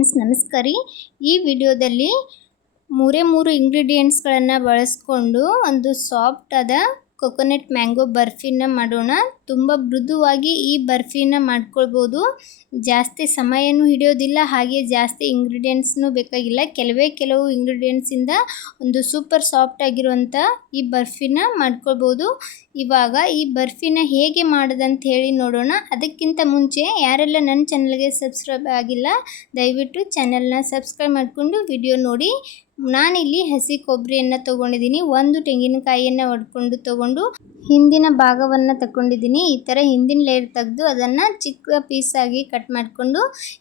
Friends, ನಮಸ್ಕಾರ ರೀ. ಈ ವಿಡಿಯೋದಲ್ಲಿ ಮೂರೇ ಇಂಗ್ರೀಡಿಯೆಂಟ್ಸ್ಗಳನ್ನು ಬಳಸ್ಕೊಂಡು ಒಂದು ಸಾಫ್ಟ್ ಆದ ಕೊಕೊನಟ್ ಮ್ಯಾಂಗೋ ಬರ್ಫಿನ ಮಾಡೋಣ. ತುಂಬ ಮೃದುವಾಗಿ ಈ ಬರ್ಫಿನ ಮಾಡ್ಕೊಳ್ಬೋದು. ಜಾಸ್ತಿ ಸಮಯನೂ ಹಿಡಿಯೋದಿಲ್ಲ, ಹಾಗೆ ಜಾಸ್ತಿ ಇಂಗ್ರೀಡಿಯೆಂಟ್ಸ್ನೂ ಬೇಕಾಗಿಲ್ಲ. ಕೆಲವು ಇಂಗ್ರೀಡಿಯೆಂಟ್ಸಿಂದ ಒಂದು ಸೂಪರ್ ಸಾಫ್ಟ್ ಆಗಿರುವಂಥ ಈ ಬರ್ಫಿನ ಮಾಡ್ಕೊಳ್ಬೋದು. ಇವಾಗ ಈ ಬರ್ಫಿನ ಹೇಗೆ ಮಾಡೋದಂತ ಹೇಳಿ ನೋಡೋಣ. ಅದಕ್ಕಿಂತ ಮುಂಚೆ ಯಾರೆಲ್ಲ ನನ್ನ ಚಾನಲ್ಗೆ ಸಬ್ಸ್ಕ್ರೈಬ್ ಆಗಿಲ್ಲ, ದಯವಿಟ್ಟು ಚಾನಲ್ನ ಸಬ್ಸ್ಕ್ರೈಬ್ ಮಾಡಿಕೊಂಡು ವಿಡಿಯೋ ನೋಡಿ. ನಾನಿಲ್ಲಿ ಹಸಿ ಕೊಬ್ಬರಿಯನ್ನು ತೊಗೊಂಡಿದ್ದೀನಿ. ಒಂದು ತೆಂಗಿನಕಾಯಿಯನ್ನು ಒಡ್ಕೊಂಡು ತೊಗೊಂಡು ಹಿಂದಿನ ಭಾಗವನ್ನು ತಗೊಂಡಿದ್ದೀನಿ. ಈ ಥರ ಹಿಂದಿನ ಲೇಯರ್ ತೆಗೆದು ಅದನ್ನು ಚಿಕ್ಕ ಪೀಸಾಗಿ ಕಟ್ ಮಾಡಿಕೊಂಡು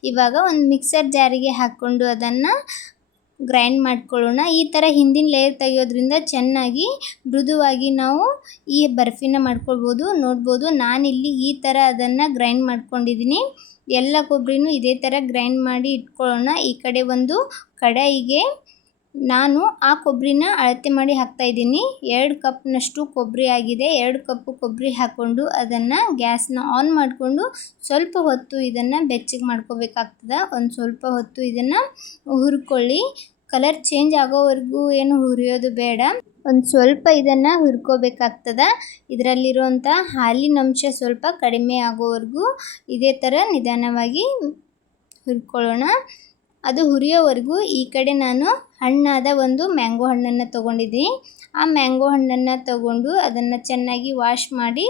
ಇವಾಗ ಒಂದು ಮಿಕ್ಸರ್ ಜಾರಿಗೆ ಹಾಕ್ಕೊಂಡು ಅದನ್ನು ಗ್ರೈಂಡ್ ಮಾಡ್ಕೊಳ್ಳೋಣ. ಈ ಥರ ಹಿಂದಿನ ಲೇಯರ್ ತೆಗೆಯೋದ್ರಿಂದ ಚೆನ್ನಾಗಿ ಮೃದುವಾಗಿ ನಾವು ಈ ಬರ್ಫಿನ ಮಾಡ್ಕೊಳ್ಬೋದು. ನೋಡ್ಬೋದು, ನಾನಿಲ್ಲಿ ಈ ಥರ ಅದನ್ನು ಗ್ರೈಂಡ್ ಮಾಡ್ಕೊಂಡಿದ್ದೀನಿ. ಎಲ್ಲ ಕೊಬ್ಬರಿನೂ ಇದೇ ಥರ ಗ್ರೈಂಡ್ ಮಾಡಿ ಇಟ್ಕೊಳ್ಳೋಣ. ಈ ಕಡೆ ಒಂದು ಕಡಾಯಿಗೆ ನಾನು ಆ ಕೊಬ್ಬರಿನ ಅಳತೆ ಮಾಡಿ ಹಾಕ್ತಾಯಿದ್ದೀನಿ. 2 ಕಪ್ನಷ್ಟು ಕೊಬ್ಬರಿ ಆಗಿದೆ. 2 ಕಪ್ಪು ಕೊಬ್ಬರಿ ಹಾಕ್ಕೊಂಡು ಅದನ್ನು ಗ್ಯಾಸ್ನ ಆನ್ ಮಾಡಿಕೊಂಡು ಸ್ವಲ್ಪ ಹೊತ್ತು ಇದನ್ನು ಬೆಚ್ಚಗೆ ಮಾಡ್ಕೋಬೇಕಾಗ್ತದೆ. ಒಂದು ಸ್ವಲ್ಪ ಹೊತ್ತು ಇದನ್ನು ಹುರ್ಕೊಳ್ಳಿ. ಕಲರ್ ಚೇಂಜ್ ಆಗೋವರೆಗೂ ಏನು ಹುರಿಯೋದು ಬೇಡ, ಒಂದು ಸ್ವಲ್ಪ ಇದನ್ನು ಹುರ್ಕೋಬೇಕಾಗ್ತದೆ. ಇದರಲ್ಲಿರುವಂಥ ಹಾಲಿನ ಅಂಶ ಸ್ವಲ್ಪ ಕಡಿಮೆ ಆಗೋವರೆಗೂ ಇದೇ ಥರ ನಿಧಾನವಾಗಿ ಹುರ್ಕೊಳ್ಳೋಣ. ಅದು ಹುರಿಯೋವರೆಗೂ ಈ ಕಡೆ ನಾನು ಹಣ್ಣಾದ ಒಂದು ಮ್ಯಾಂಗೋ ಹಣ್ಣನ್ನು ತೊಗೊಂಡಿದ್ದೀನಿ. ಆ ಮ್ಯಾಂಗೋ ಹಣ್ಣನ್ನು ತೊಗೊಂಡು ಅದನ್ನು ಚೆನ್ನಾಗಿ ವಾಶ್ ಮಾಡಿ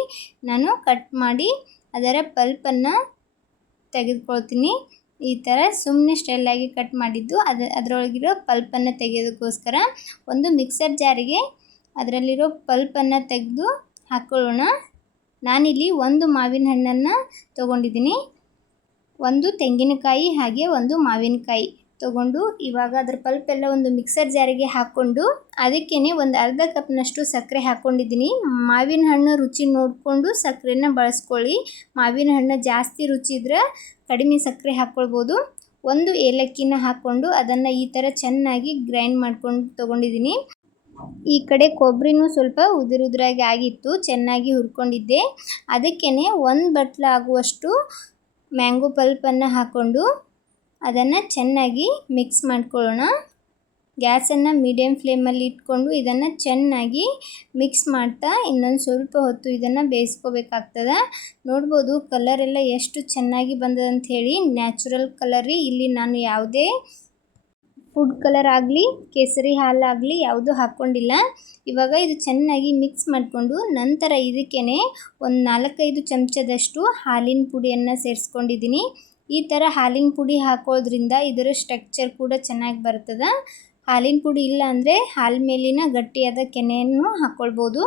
ನಾನು ಕಟ್ ಮಾಡಿ ಅದರ ಪಲ್ಪನ್ನು ತೆಗೆದುಕೊಳ್ತೀನಿ. ಈ ಥರ ಸುಮ್ಮನೆ ಸ್ಟೈಲಾಗಿ ಕಟ್ ಮಾಡಿದ್ದು ಅದರೊಳಗಿರೋ ಪಲ್ಪನ್ನು ತೆಗೆಯೋದಕ್ಕೋಸ್ಕರ ಒಂದು ಮಿಕ್ಸರ್ ಜಾರಿಗೆ ಅದರಲ್ಲಿರೋ ಪಲ್ಪನ್ನು ತೆಗೆದು ಹಾಕ್ಕೊಳ್ಳೋಣ. ನಾನಿಲ್ಲಿ ಒಂದು ಮಾವಿನ ಹಣ್ಣನ್ನು ತೊಗೊಂಡಿದ್ದೀನಿ, ಒಂದು ತೆಂಗಿನಕಾಯಿ ಹಾಗೆ ಒಂದು ಮಾವಿನಕಾಯಿ ತೊಗೊಂಡು ಇವಾಗ ಅದರ ಪಲ್ಪೆಲ್ಲ ಒಂದು ಮಿಕ್ಸರ್ ಜಾರಿಗೆ ಹಾಕ್ಕೊಂಡು ಅದಕ್ಕೇ ಒಂದು ಅರ್ಧ ಕಪ್ನಷ್ಟು ಸಕ್ಕರೆ ಹಾಕ್ಕೊಂಡಿದ್ದೀನಿ. ಮಾವಿನ ಹಣ್ಣು ರುಚಿ ನೋಡಿಕೊಂಡು ಸಕ್ಕರೆನ ಬಳಸ್ಕೊಳ್ಳಿ. ಮಾವಿನ ಹಣ್ಣು ಜಾಸ್ತಿ ರುಚಿ ಇದ್ದರೆ ಕಡಿಮೆ ಸಕ್ಕರೆ ಹಾಕ್ಕೊಳ್ಬೋದು. ಒಂದು ಏಲಕ್ಕಿನ ಹಾಕ್ಕೊಂಡು ಅದನ್ನು ಈ ಥರ ಚೆನ್ನಾಗಿ ಗ್ರೈಂಡ್ ಮಾಡ್ಕೊಂಡು ತೊಗೊಂಡಿದ್ದೀನಿ. ಈ ಕಡೆ ಕೊಬ್ಬರಿನೂ ಸ್ವಲ್ಪ ಉದುರಾಗಿ ಆಗಿತ್ತು, ಚೆನ್ನಾಗಿ ಹುರ್ಕೊಂಡಿದ್ದೆ. ಅದಕ್ಕೇ 1 ಬಟ್ಲು ಆಗುವಷ್ಟು ಮ್ಯಾಂಗೋ ಪಲ್ಪನ್ನು ಹಾಕ್ಕೊಂಡು ಅದನ್ನು ಚೆನ್ನಾಗಿ ಮಿಕ್ಸ್ ಮಾಡ್ಕೊಳ್ಳೋಣ. ಗ್ಯಾಸನ್ನು ಮೀಡಿಯಮ್ ಫ್ಲೇಮಲ್ಲಿ ಇಟ್ಕೊಂಡು ಇದನ್ನು ಚೆನ್ನಾಗಿ ಮಿಕ್ಸ್ ಮಾಡ್ತಾ ಇನ್ನೊಂದು ಸ್ವಲ್ಪ ಹೊತ್ತು ಇದನ್ನು ಬೇಯಿಸ್ಕೋಬೇಕಾಗ್ತದೆ. ನೋಡ್ಬೋದು ಕಲರೆಲ್ಲ ಎಷ್ಟು ಚೆನ್ನಾಗಿ ಬಂದದಂತ ಹೇಳಿ. Natural colour. ಇಲ್ಲಿ ನಾನು ಯಾವುದೇ ಫುಡ್ ಕಲರ್ ಆಗಲಿ ಕೇಸರಿ ಹಾಲಾಗಲಿ ಯಾವುದೂ ಹಾಕ್ಕೊಂಡಿಲ್ಲ. ಇವಾಗ ಇದು ಚೆನ್ನಾಗಿ ಮಿಕ್ಸ್ ಮಾಡಿಕೊಂಡು ನಂತರ ಇದಕ್ಕೇ ಒಂದು 4-5 ಚಮಚದಷ್ಟು ಹಾಲಿನ ಪುಡಿಯನ್ನು ಸೇರಿಸ್ಕೊಂಡಿದ್ದೀನಿ. ಈ ಥರ ಹಾಲಿನ ಪುಡಿ ಹಾಕೋದ್ರಿಂದ ಇದರ ಸ್ಟ್ರಕ್ಚರ್ ಕೂಡ ಚೆನ್ನಾಗಿ ಬರ್ತದೆ. ಹಾಲಿನ ಪುಡಿ ಇಲ್ಲ ಅಂದರೆ ಹಾಲು ಮೇಲಿನ ಗಟ್ಟಿಯಾದ ಕೆನೆಯನ್ನು ಹಾಕ್ಕೊಳ್ಬೋದು.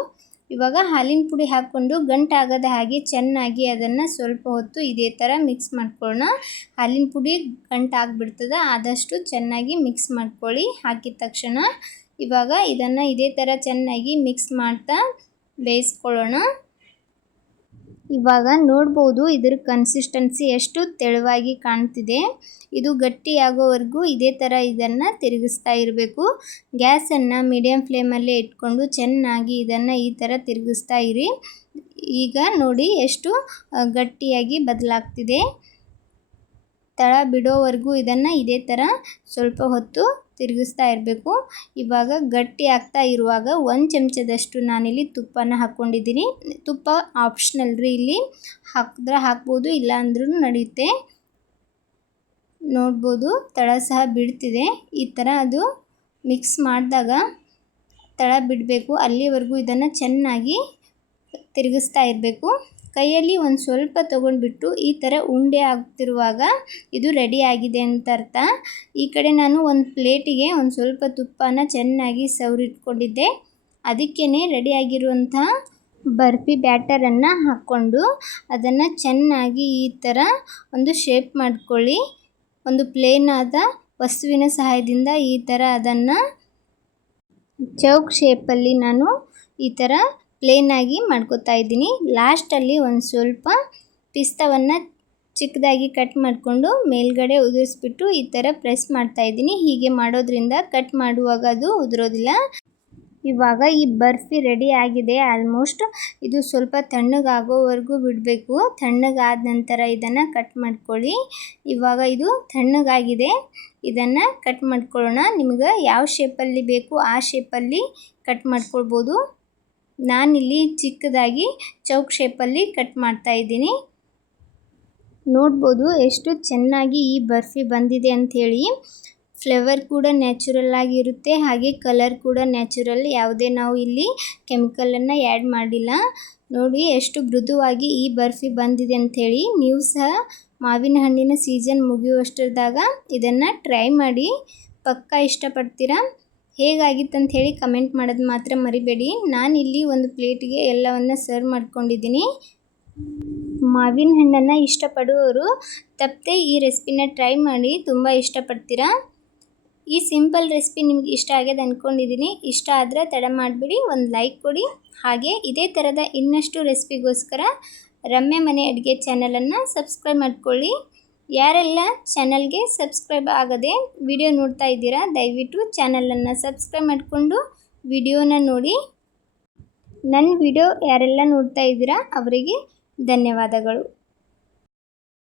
ಇವಾಗ ಹಾಲಿನ ಪುಡಿ ಹಾಕ್ಕೊಂಡು ಗಂಟಾಗದ ಹಾಗೆ ಚೆನ್ನಾಗಿ ಅದನ್ನು ಸ್ವಲ್ಪ ಹೊತ್ತು ಇದೇ ಥರ ಮಿಕ್ಸ್ ಮಾಡ್ಕೊಳ್ಳೋಣ. ಹಾಲಿನ ಪುಡಿ ಗಂಟಾಗಿಬಿಡ್ತದೆ, ಆದಷ್ಟು ಚೆನ್ನಾಗಿ ಮಿಕ್ಸ್ ಮಾಡ್ಕೊಳ್ಳಿ. ಹಾಕಿದ ತಕ್ಷಣ ಇವಾಗ ಇದನ್ನು ಇದೇ ಥರ ಚೆನ್ನಾಗಿ ಮಿಕ್ಸ್ ಮಾಡ್ತಾ ಬೇಯಿಸ್ಕೊಳ್ಳೋಣ. ಇವಾಗ ನೋಡ್ಬೋದು ಇದರ ಕನ್ಸಿಸ್ಟೆನ್ಸಿ ಎಷ್ಟು ತೆಳುವಾಗಿ ಕಾಣ್ತಿದೆ. ಇದು ಗಟ್ಟಿಯಾಗೋವರೆಗೂ ಇದೇ ಥರ ಇದನ್ನು ತಿರುಗಿಸ್ತಾ ಇರಬೇಕು. ಗ್ಯಾಸನ್ನು ಮೀಡಿಯಮ್ ಫ್ಲೇಮಲ್ಲೇ ಇಟ್ಕೊಂಡು ಚೆನ್ನಾಗಿ ಇದನ್ನು ಈ ಥರ ತಿರುಗಿಸ್ತಾ ಇರಿ. ಈಗ ನೋಡಿ ಎಷ್ಟು ಗಟ್ಟಿಯಾಗಿ ಬದಲಾಗ್ತಿದೆ. ತಳ ಬಿಡೋವರೆಗೂ ಇದನ್ನು ಇದೇ ಥರ ಸ್ವಲ್ಪ ಹೊತ್ತು ತಿರುಗಿಸ್ತಾ ಇರಬೇಕು. ಇವಾಗ ಗಟ್ಟಿ ಆಗ್ತಾ ಇರುವಾಗ 1 ಚಮಚದಷ್ಟು ನಾನಿಲ್ಲಿ ತುಪ್ಪನ ಹಾಕ್ಕೊಂಡಿದ್ದೀನಿ. ತುಪ್ಪ ಆಪ್ಷನಲ್ ರೀ, ಇಲ್ಲಿ ಹಾಕಿದ್ರೆ ಹಾಕ್ಬೋದು, ಇಲ್ಲ ಅಂದ್ರೂ ನಡೆಯುತ್ತೆ. ನೋಡ್ಬೋದು ತಳ ಸಹ ಬಿಡ್ತಿದೆ. ಈ ಥರ ಅದು ಮಿಕ್ಸ್ ಮಾಡಿದಾಗ ತಳ ಬಿಡಬೇಕು, ಅಲ್ಲಿವರೆಗೂ ಇದನ್ನು ಚೆನ್ನಾಗಿ ತಿರುಗಿಸ್ತಾ ಇರಬೇಕು. ಕೈಯಲ್ಲಿ ಒಂದು ಸ್ವಲ್ಪ ತೊಗೊಂಡ್ಬಿಟ್ಟು ಈ ಥರ ಉಂಡೆ ಆಗ್ತಿರುವಾಗ ಇದು ರೆಡಿ ಆಗಿದೆ ಅಂತ ಅರ್ಥ. ಈ ಕಡೆ ನಾನು ಒಂದು ಪ್ಲೇಟಿಗೆ ಒಂದು ಸ್ವಲ್ಪ ತುಪ್ಪನ ಚೆನ್ನಾಗಿ ಸವರಿಟ್ಕೊಂಡಿದ್ದೆ. ಅದಕ್ಕೇ ರೆಡಿಯಾಗಿರುವಂಥ ಬರ್ಫಿ ಬ್ಯಾಟರನ್ನು ಹಾಕ್ಕೊಂಡು ಅದನ್ನು ಚೆನ್ನಾಗಿ ಈ ಥರ ಒಂದು ಶೇಪ್ ಮಾಡ್ಕೊಳ್ಳಿ. ಒಂದು ಪ್ಲೇನ್ ಆದ ವಸ್ತುವಿನ ಸಹಾಯದಿಂದ ಈ ಥರ ಅದನ್ನು ಚೌಕ್ ಶೇಪಲ್ಲಿ ನಾನು ಈ ಥರ ಪ್ಲೇನಾಗಿ ಮಾಡ್ಕೋತಾ ಇದ್ದೀನಿ. ಲಾಸ್ಟಲ್ಲಿ ಒಂದು ಸ್ವಲ್ಪ ಪಿಸ್ತಾವನ್ನು ಚಿಕ್ಕದಾಗಿ ಕಟ್ ಮಾಡಿಕೊಂಡು ಮೇಲ್ಗಡೆ ಉದುರಿಸ್ಬಿಟ್ಟು ಈ ಥರ ಪ್ರೆಸ್ ಮಾಡ್ತಾಯಿದ್ದೀನಿ. ಹೀಗೆ ಮಾಡೋದ್ರಿಂದ ಕಟ್ ಮಾಡುವಾಗ ಅದು ಉದುರೋದಿಲ್ಲ. ಇವಾಗ ಈ ಬರ್ಫಿ ರೆಡಿ ಆಗಿದೆ ಆಲ್ಮೋಸ್ಟ್. ಇದು ಸ್ವಲ್ಪ ತಣ್ಣಗಾಗೋವರೆಗೂ ಬಿಡಬೇಕು. ತಣ್ಣಗಾದ ನಂತರ ಇದನ್ನು ಕಟ್ ಮಾಡ್ಕೊಳ್ಳಿ. ಇವಾಗ ಇದು ತಣ್ಣಗಾಗಿದೆ, ಇದನ್ನು ಕಟ್ ಮಾಡ್ಕೊಳ್ಳೋಣ. ನಿಮ್ಗೆ ಯಾವ ಶೇಪಲ್ಲಿ ಬೇಕು ಆ ಶೇಪಲ್ಲಿ ಕಟ್ ಮಾಡ್ಕೊಳ್ಬೋದು. ನಾನಿಲ್ಲಿ ಚಿಕ್ಕದಾಗಿ ಚೌಕ್ ಶೇಪಲ್ಲಿ ಕಟ್ ಮಾಡ್ತಾ ಇದ್ದೀನಿ. ನೋಡ್ಬೋದು ಎಷ್ಟು ಚೆನ್ನಾಗಿ ಈ ಬರ್ಫಿ ಬಂದಿದೆ ಅಂಥೇಳಿ. ಫ್ಲೇವರ್ ಕೂಡ ನ್ಯಾಚುರಲ್ ಆಗಿರುತ್ತೆ, ಹಾಗೆ ಕಲರ್ ಕೂಡ ನ್ಯಾಚುರಲ್. ಯಾವುದೇ ನಾವು ಇಲ್ಲಿ ಕೆಮಿಕಲನ್ನು ಆ್ಯಡ್ ಮಾಡಿಲ್ಲ. ನೋಡಿ ಎಷ್ಟು ಮೃದುವಾಗಿ ಈ ಬರ್ಫಿ ಬಂದಿದೆ ಅಂಥೇಳಿ. ನೀವು ಸಹ ಮಾವಿನ ಹಣ್ಣಿನ ಸೀಸನ್ ಮುಗಿಯುವಷ್ಟರದಾಗ ಇದನ್ನು ಟ್ರೈ ಮಾಡಿ, ಪಕ್ಕಾ ಇಷ್ಟಪಡ್ತೀರಾ. ಹೇಗಾಗಿತ್ತು ಅಂತ ಹೇಳಿ ಕಮೆಂಟ್ ಮಾಡೋದು ಮಾತ್ರ ಮರಿಬೇಡಿ. ನಾನಿಲ್ಲಿ ಒಂದು ಪ್ಲೇಟಿಗೆ ಎಲ್ಲವನ್ನು ಸರ್ವ್ ಮಾಡ್ಕೊಂಡಿದ್ದೀನಿ. ಮಾವಿನ ಹಣ್ಣನ್ನು ಇಷ್ಟಪಡುವವರು ತಪ್ಪದೆ ಈ ರೆಸಿಪಿನ ಟ್ರೈ ಮಾಡಿ, ತುಂಬ ಇಷ್ಟಪಡ್ತೀರಾ. ಈ ಸಿಂಪಲ್ ರೆಸಿಪಿ ನಿಮ್ಗೆ ಇಷ್ಟ ಆಗಿದೆ ಅಂದ್ಕೊಂಡಿದ್ದೀನಿ. ಇಷ್ಟ ಆದರೆ ತಡ ಮಾಡಿಬಿಡಿ, ಒಂದು ಲೈಕ್ ಕೊಡಿ. ಹಾಗೆ ಇದೇ ಥರದ ಇನ್ನಷ್ಟು ರೆಸಿಪಿಗೋಸ್ಕರ ರಮ್ಯ ಮನೆ ಅಡುಗೆ ಚಾನಲನ್ನು ಸಬ್ಸ್ಕ್ರೈಬ್ ಮಾಡ್ಕೊಳ್ಳಿ. ಯಾರೆಲ್ಲ ಚಾನಲ್ಗೆ ಸಬ್ಸ್ಕ್ರೈಬ್ ಆಗದೆ ವಿಡಿಯೋ ನೋಡ್ತಾ ಇದ್ದೀರಾ, ದಯವಿಟ್ಟು ಚಾನಲನ್ನು ಸಬ್ಸ್ಕ್ರೈಬ್ ಮಾಡಿಕೊಂಡು ವಿಡಿಯೋನ ನೋಡಿ. ನನ್ನ ವಿಡಿಯೋ ಯಾರೆಲ್ಲ ನೋಡ್ತಾ ಇದ್ದೀರಾ ಅವರಿಗೆ ಧನ್ಯವಾದಗಳು.